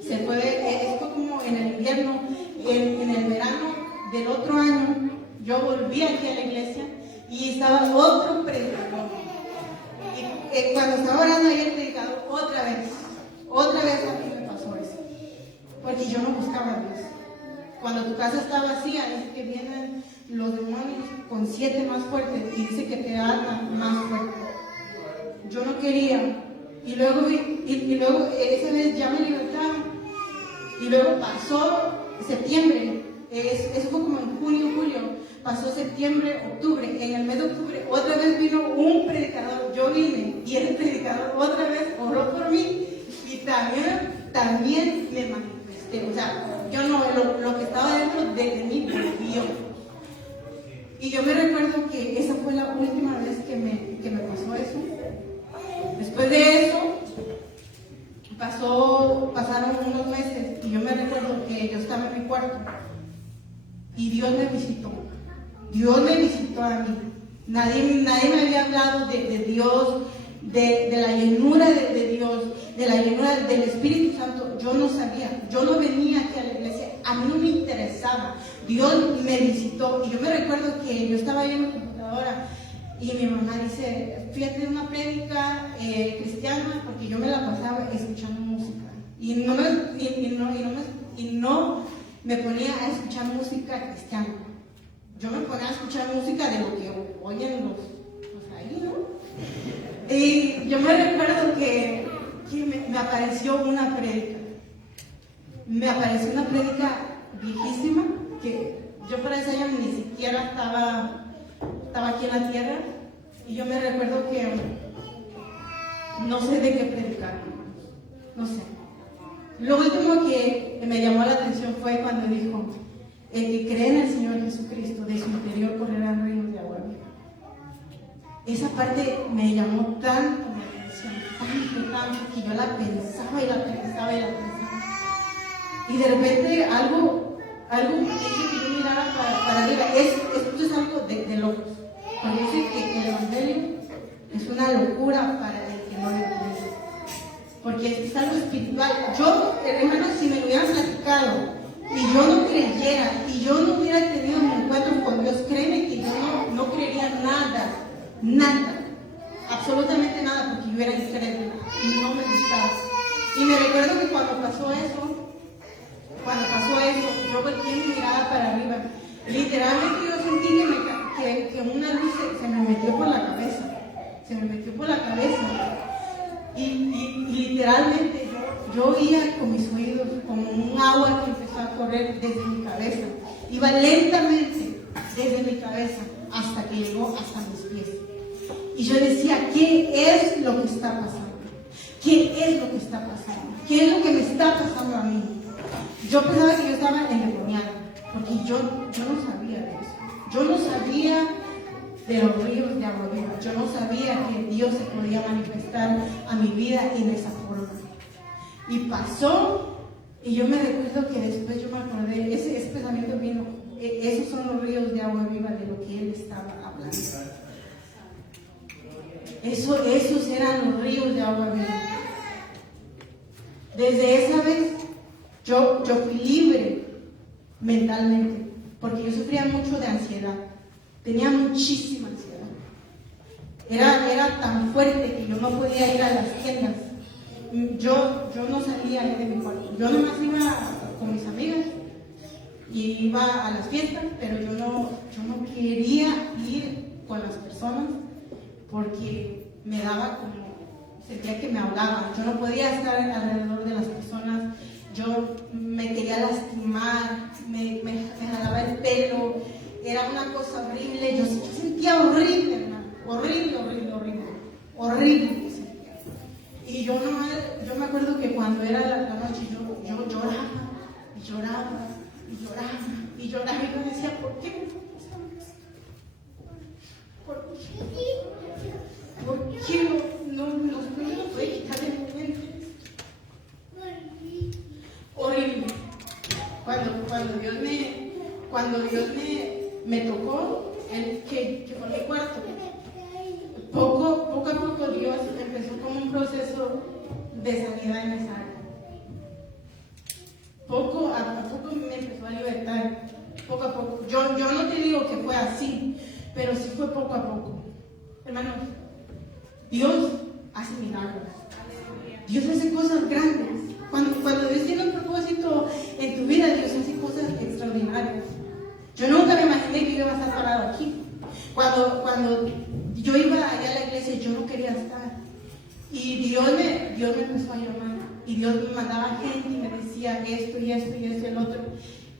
Se fue, esto como en el invierno, en el verano del otro año, yo volví aquí a la iglesia y estaba otro predicador. Y cuando estaba orando ahí el predicador, otra vez a mí me pasó eso. Porque yo no buscaba a Dios. Cuando tu casa está vacía, dice que vienen los demonios con 7 más fuertes y dice que te atan más fuerte. Yo no quería. Y luego esa vez ya me libertaron. Y luego pasó septiembre. Eso fue como en junio, julio. Pasó septiembre, octubre. En el mes de octubre otra vez vino un predicador. Yo vine y el predicador otra vez oró por mí. Y también me manifesté. O sea, yo no, lo que estaba dentro de mí volvió. Y yo me recuerdo que esa fue la última vez que me pasó eso. Después de eso, pasaron unos meses y yo me recuerdo que yo estaba en mi cuarto y Dios me visitó. Dios me visitó a mí. Nadie me había hablado de Dios, de la llenura de Dios, de la llenura del Espíritu Santo. Yo no sabía, yo no venía aquí a la iglesia, a mí no me interesaba. Dios me visitó y yo me recuerdo que yo estaba ahí en la computadora y mi mamá dice, fíjate, una prédica cristiana, porque yo me la pasaba escuchando música y no me ponía a escuchar música cristiana. Yo me ponía a escuchar música de lo que oyen los ahí, ¿no? Y yo me recuerdo que me apareció una prédica. Me apareció una prédica viejísima, que yo para ese año ni siquiera estaba aquí en la tierra, y yo me recuerdo que no sé de qué predicar, no sé. Lo último que me llamó la atención fue cuando dijo, el que cree en el Señor Jesucristo, de su interior correrán ríos de agua viva. Esa parte me llamó tanto mi atención, tanto, que yo la pensaba y la pensaba y la pensaba. Y de repente algo hizo que yo mirara para arriba. Esto es algo de locos. Porque dice que el evangelio es una locura para el que no le cree. Porque es algo espiritual. Yo, hermano, si me lo hubieran platicado y yo no creyera y yo no hubiera tenido un encuentro con Dios, créeme que yo no creería nada, absolutamente nada, porque yo era incrédula y no me gustaba. Y me recuerdo que cuando pasó eso, yo volteé mi mirada para arriba. Literalmente yo sentí que una luz se me metió por la cabeza. Y literalmente yo oía con mis oídos como un agua que empezó a correr desde mi cabeza. Iba lentamente desde mi cabeza hasta que llegó hasta mis pies. Y yo decía, ¿qué es lo que está pasando? ¿Qué es lo que está pasando? ¿Qué es lo que me está pasando a mí? Yo pensaba que yo estaba endemoniada, porque yo no sabía de eso. Yo no sabía de los ríos de agua viva. Yo no sabía que Dios se podía manifestar a mi vida en esa forma. Y pasó, y yo me recuerdo que después yo me acordé, ese pensamiento vino, esos son los ríos de agua viva de lo que Él estaba hablando. Esos eran los ríos de agua viva. Desde esa vez yo fui libre mentalmente, porque yo sufría mucho de ansiedad. Tenía muchísima ansiedad. Era tan fuerte que yo no podía ir a las tiendas. Yo no salía de mi cuarto. Yo nomás iba con mis amigas y iba a las fiestas, pero yo no quería ir con las personas porque me daba sentía que me ahogaban. Yo no podía estar alrededor de las personas. Yo me quería lastimar, me jalaba el pelo. Era una cosa horrible. Yo sentía horrible, hermano. Horrible. Y yo me acuerdo que cuando era la noche yo lloraba. Y yo decía, ¿por qué me pasa esto? ¿Por qué no me puede quitar de mi mente? Horrible. Cuando Dios me tocó, que fue mi cuarto, poco a poco Dios empezó como un proceso de sanidad en esa área. Poco a poco me empezó a libertar, poco a poco. Yo no te digo que fue así, pero sí fue poco a poco. Hermanos, Dios hace milagros. Dios hace cosas grandes. Cuando Dios tiene un propósito en tu vida, Dios hace cosas extraordinarias. Yo nunca me imaginé que yo iba a estar parado aquí. Cuando yo iba allá a la iglesia, yo no quería estar. Y Dios me empezó a llamar. Y Dios me mandaba gente y me decía esto y el otro.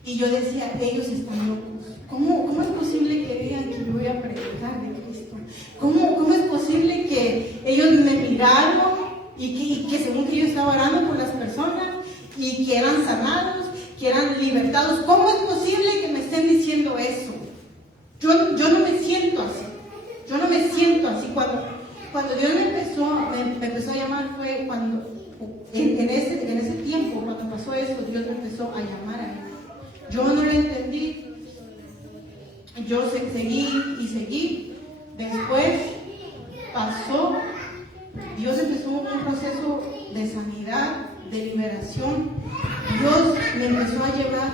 Y yo decía, ellos están locos. ¿Cómo es posible que digan que yo voy a predicar de Cristo? ¿Cómo es posible que ellos me miraron y que según que yo estaba orando por las personas y que eran sanados, que eran libertados? ¿Cómo es posible que me estén diciendo eso? Yo no me siento así. Cuando Dios me empezó a llamar fue cuando, en ese tiempo, cuando pasó eso, Dios me empezó a llamar a mí. Yo no lo entendí. Yo seguí. Después pasó. Dios empezó un proceso de sanidad, de liberación. Dios me empezó a llevar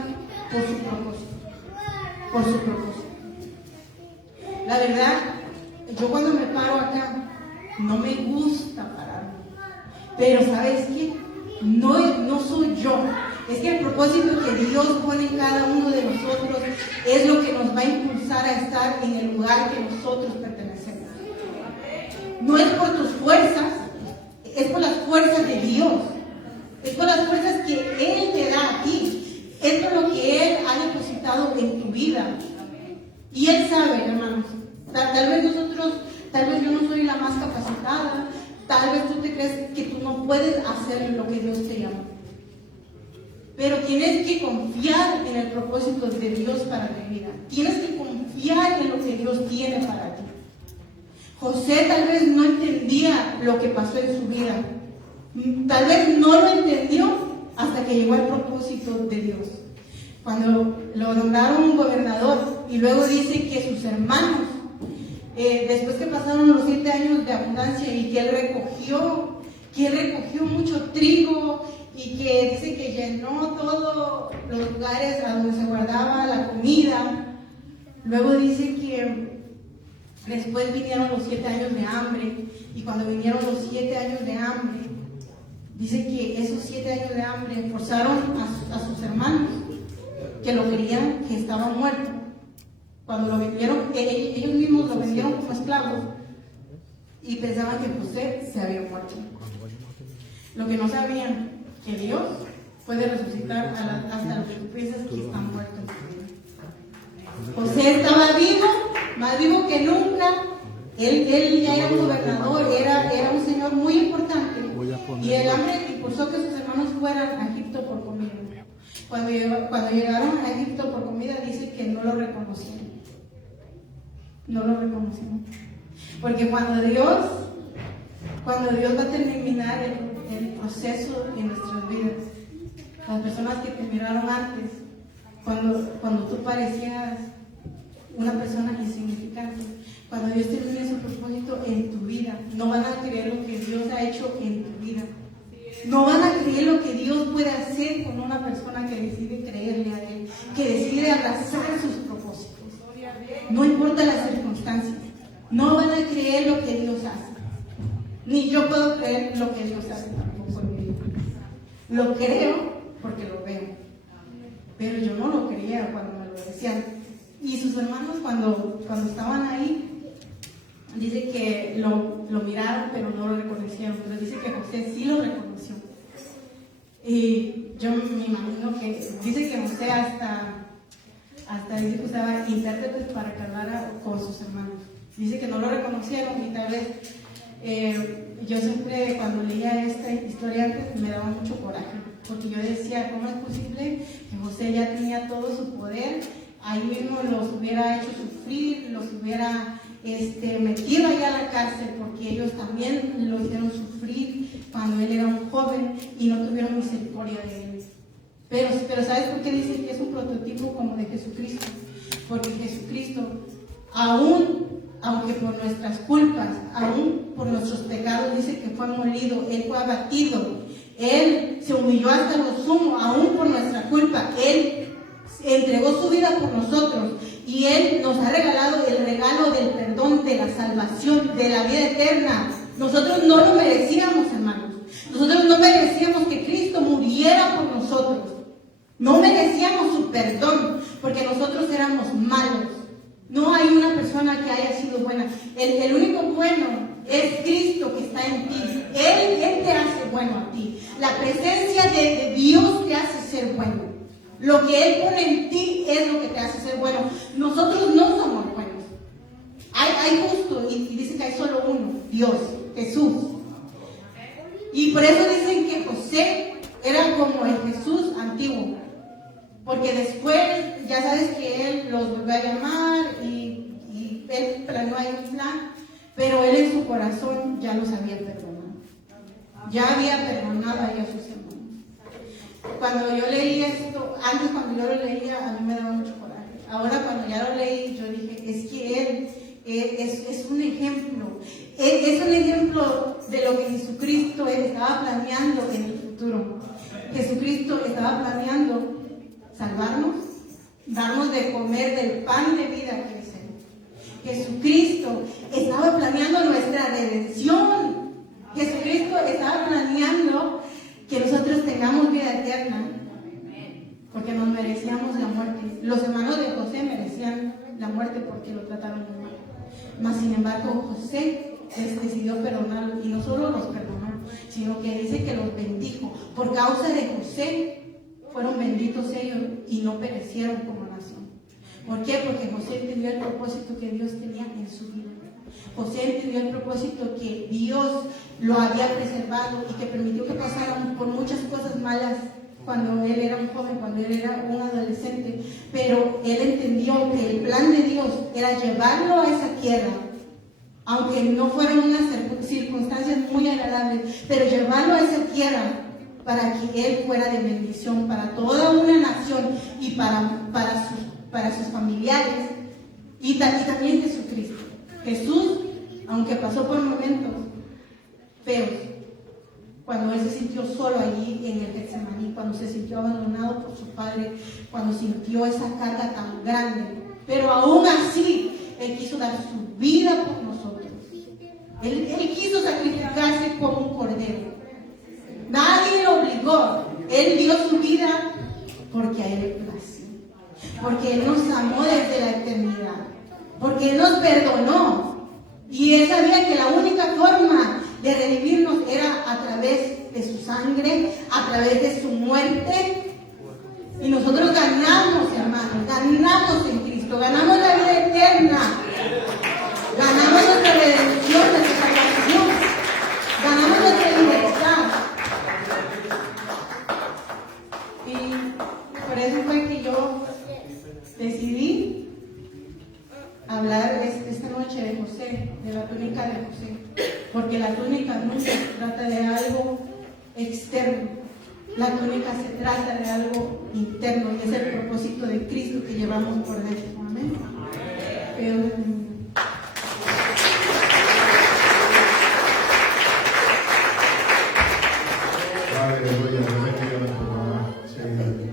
por su propósito. La verdad, yo cuando me paro acá, no me gusta pararme. Pero ¿sabes qué? No soy yo. Es que el propósito que Dios pone en cada uno de nosotros es lo que nos va a impulsar a estar en el lugar que nosotros pertenecemos. No es por tus fuerzas, es por las fuerzas de Dios. Es por las fuerzas que Él te da a ti. Es por lo que Él ha depositado en tu vida. Y Él sabe, hermanos. Tal vez yo no soy la más capacitada. Tal vez tú te crees que tú no puedes hacer lo que Dios te llama. Pero tienes que confiar en el propósito de Dios para tu vida. Tienes que confiar en lo que Dios tiene para ti. José tal vez no entendía lo que pasó en su vida. Tal vez no lo entendió hasta que llegó al propósito de Dios. Cuando lo nombraron gobernador y luego dice que sus hermanos, después que pasaron los 7 años de abundancia y que él recogió mucho trigo y que dice que llenó todos los lugares a donde se guardaba la comida. Luego dice que después vinieron los 7 años de hambre, y cuando vinieron los 7 años de hambre, dice que esos 7 años de hambre forzaron a sus hermanos que lo querían, que estaba muerto. Cuando lo vendieron, ellos mismos lo vendieron como esclavos y pensaban que José se había muerto. Lo que no sabían, que Dios puede resucitar hasta los que tú piensas que están muertos. José estaba vivo, más vivo que nunca. Él ya era un gobernador, era un señor muy importante. Y el hambre impulsó que sus hermanos fueran a Egipto por comida. Cuando llegaron a Egipto por comida, dice que no lo reconocieron. Porque cuando Dios va a terminar el proceso en nuestras vidas, las personas que te miraron antes, cuando tú parecías una persona insignificante, cuando Dios termine su propósito en tu vida, no persona que decide creerle a Él, que decide abrazar sus propósitos. No importa las circunstancias, no van a creer lo que Dios hace. Ni yo puedo creer lo que Dios hace tampoco en mi vida. Lo creo porque lo veo. Pero yo no lo creía cuando me lo decían. Y sus hermanos cuando estaban ahí, dice que lo miraron pero no lo reconocieron. Pero dice que José sí lo reconoció. Y yo me imagino que dice que José hasta dice que usaba intérpretes para que hablara con sus hermanos. Dice que no lo reconocieron y tal vez yo siempre cuando leía esta historia antes me daba mucho coraje, porque yo decía, ¿cómo es posible que José ya tenía todo su poder? Ahí mismo los hubiera hecho sufrir, los hubiera metido allá a la cárcel, porque ellos también lo hicieron sufrir cuando él era un joven y no tuvieron misericordia de él. Pero ¿sabes por qué dice que es un prototipo como de Jesucristo? Porque Jesucristo, aunque por nuestras culpas, aún por nuestros pecados, dice que fue molido, Él fue abatido, Él se humilló hasta lo sumo, aún por nuestra culpa, Él entregó su vida por nosotros y Él nos ha regalado el regalo del perdón, de la salvación, de la vida eterna. Nosotros no lo merecíamos, hermanos. Nosotros no merecíamos que Cristo muriera por nosotros. No merecíamos su perdón porque nosotros éramos malos. No hay una persona que haya sido buena. El único bueno es Cristo que está en ti. Él te hace bueno a ti. La presencia de Dios te hace ser bueno. Lo que Él pone en ti es lo que te hace ser bueno. Nosotros no somos buenos. Hay justo, y dice que hay solo uno, Dios, Jesús. Y por eso dicen que José era como el Jesús antiguo. Porque después, ya sabes que Él los volvió a llamar y Él planeó ahí un plan, pero Él en su corazón ya los había perdonado. Ya había perdonado ahí a sus hermanos. Cuando yo leí esto, antes cuando yo lo leía, a mí me daba mucho coraje. Ahora cuando ya lo leí, yo dije, es que Él es un ejemplo. Es un ejemplo de lo que Jesucristo estaba planeando en el futuro. Jesucristo estaba planeando salvarnos, darnos de comer del pan de vida que es Él. Jesucristo estaba planeando nuestra redención. Jesucristo estaba planeando que nosotros tengamos vida eterna, porque nos merecíamos la muerte. Los hermanos de José merecían la muerte porque lo trataron muy mal. Mas sin embargo, José decidió perdonarlos, y no solo los perdonó, sino que dice que los bendijo. Por causa de José fueron benditos ellos y no perecieron como nación. ¿Por qué? Porque José entendió el propósito que Dios tenía en su vida. José entendió el propósito que Dios lo había preservado y que permitió que pasaran por muchas cosas malas cuando él era un joven, cuando él era un adolescente. Pero él entendió que el plan de Dios era llevarlo a esa tierra, aunque no fueran unas circunstancias muy agradables, pero llevarlo a esa tierra para que él fuera de bendición para toda una nación y para sus familiares y también Jesucristo. Jesús, aunque pasó por momentos feos, cuando él se sintió solo allí en el Getsemaní, cuando se sintió abandonado por su padre, cuando sintió esa carga tan grande, pero aún así él quiso dar su vida por nosotros. Él quiso sacrificarse como un cordero. Nadie lo obligó. Él dio su vida porque a Él le plació. Porque Él nos amó desde la eternidad. Porque Él nos perdonó. Y Él sabía que la única forma de redimirnos era a través de su sangre, a través de su muerte. Y nosotros ganamos, hermanos, ganamos en Cristo, ganamos la vida eterna, ganamos nuestra redención, nuestra salvación, ganamos nuestra libertad. Y por eso fue que yo decidí hablar esta noche de José, de la túnica de José, porque la túnica nunca se trata de algo externo, la túnica se trata de algo interno y es el propósito de Cristo que llevamos por dentro. Amén. Aleluya, bendiga a nuestra hermana.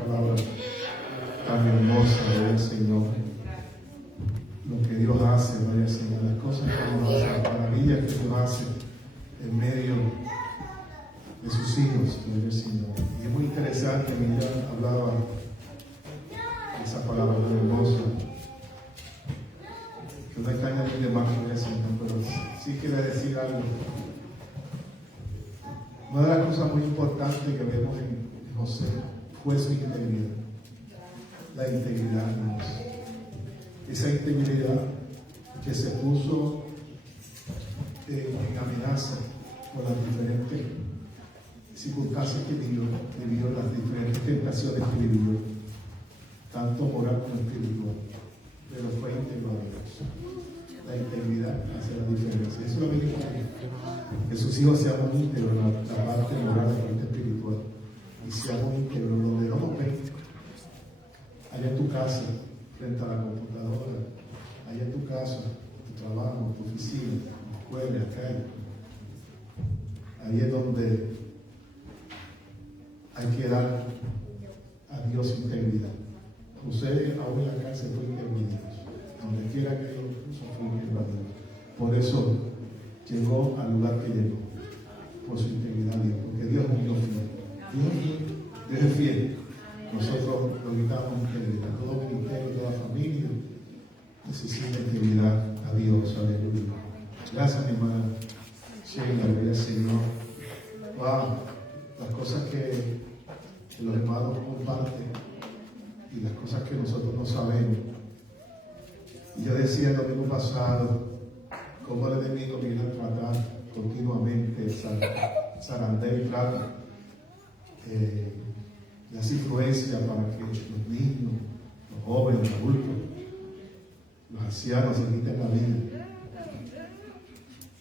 Señor, las cosas que tú haces, las maravillas que tú haces en medio de sus hijos, Gloria al Señor. Y es muy interesante, Miguel hablaba esa palabra tan hermosa, que no hay que añadirle más que eso, pero sí quiere decir algo. Una de las cosas muy importantes que vemos en José fue su integridad. La integridad, hermanos. Esa integridad que se puso en amenaza por las diferentes circunstancias que vivió, las diferentes tentaciones que vivió, tanto moral como espiritual, pero fue íntegro a Dios. La integridad hace la diferencia. Eso es lo que quiere que sus hijos seamos íntegros en la parte moral, la parte espiritual, y seamos íntegros donde no nos ven, allá en tu casa, frente a la computadora, allá en tu casa, tu trabajo, tu oficina, tu escuela, la calle. Ahí es donde hay que dar a Dios integridad. José, aún en la cárcel, fue íntegro a Dios. Donde quiera que Dios puso, fue íntegro a Dios. Por eso llegó al lugar que llegó, por su integridad a Dios, porque Dios es un Dios fiel. Dios es fiel. Nosotros lo gritamos integridad. Todo ministerio, toda familia necesita integridad a Dios. Aleluya. Gracias, mi hermana Sheila, gloria al Señor. Wow, las cosas que los hermanos comparten y las cosas que nosotros no sabemos. Y yo decía el domingo pasado cómo el enemigo viene a tratar continuamente, zarandea y trata las influencias para que los niños, los jóvenes, los adultos, los ancianos se quiten la vida.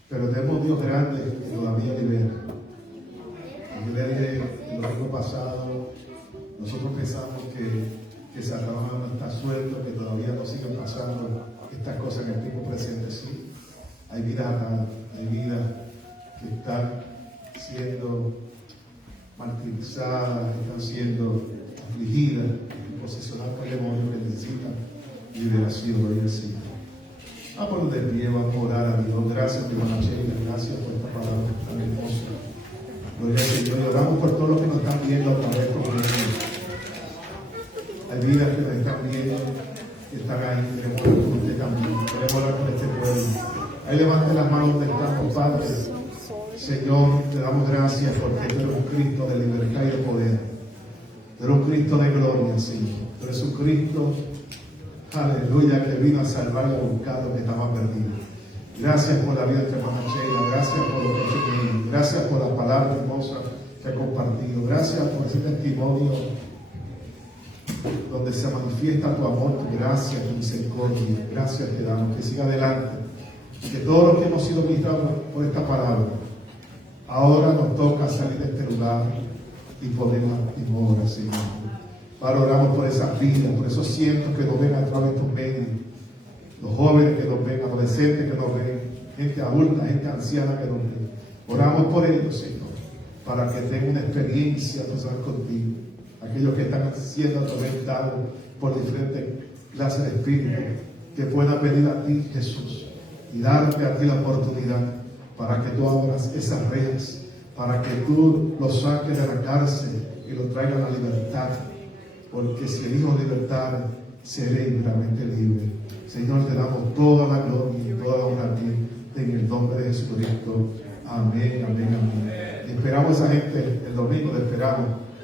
Pero tenemos Dios grande que todavía libera. Yo le dije el domingo pasado, nosotros pensamos que Satanás no está suelto, que todavía no siguen pasando estas cosas en el tiempo presente. Sí, hay vidas atadas, hay vidas que están siendo martirizadas, están siendo afligidas y posesionadas por el demonio, que necesitan liberación. Gloria al Señor. Vamos de pie, vamos a orar a Dios. Gracias, mi hermana Sheila, gracias por esta palabra tan hermosa. Gloria al Señor. Y oramos por todos los que nos están viendo a través de estos medios. Hay vidas que nos están viendo, que están ahí. Queremos orar por usted también. Queremos orar por este pueblo. Ahí levante las manos donde estamos, Padre. Señor, te damos gracias porque tú eres un Cristo de libertad y de poder. Tú eres un Cristo de gloria, Señor. Tú eres un Cristo, aleluya, que vino a salvar y a buscar lo que estaba perdido. Gracias por la vida de tu hermana Sheila. Gracias por lo que has hecho. Gracias por la palabra hermosa que ha compartido. Gracias por ese testimonio donde se manifiesta tu amor, tu gracia, tu misericordia. Gracias te damos. Que siga adelante. Y que todos los que hemos sido ministrados por esta palabra, ahora nos toca salir de este lugar y ponernos en obra, Señor. Ahora oramos por esas vidas, por esos cientos que nos ven a través de estos medios, los jóvenes que nos ven, adolescentes que nos ven, gente adulta, gente anciana que nos ven. Oramos por ellos, Señor, para que tengan una experiencia personal contigo. Aquellos que están siendo atormentados por diferentes clases de espíritus, que puedan venir a ti, Jesús, y darte a ti la oportunidad para que tú abras esas redes, para que tú los saques de la cárcel y los traigas a la libertad. Porque si elijo libertad, seré realmente libre. Señor, te damos toda la gloria y toda la honra a ti, en el nombre de Jesucristo. Amén, amén, amén. Esperamos a esa gente el domingo, le esperamos.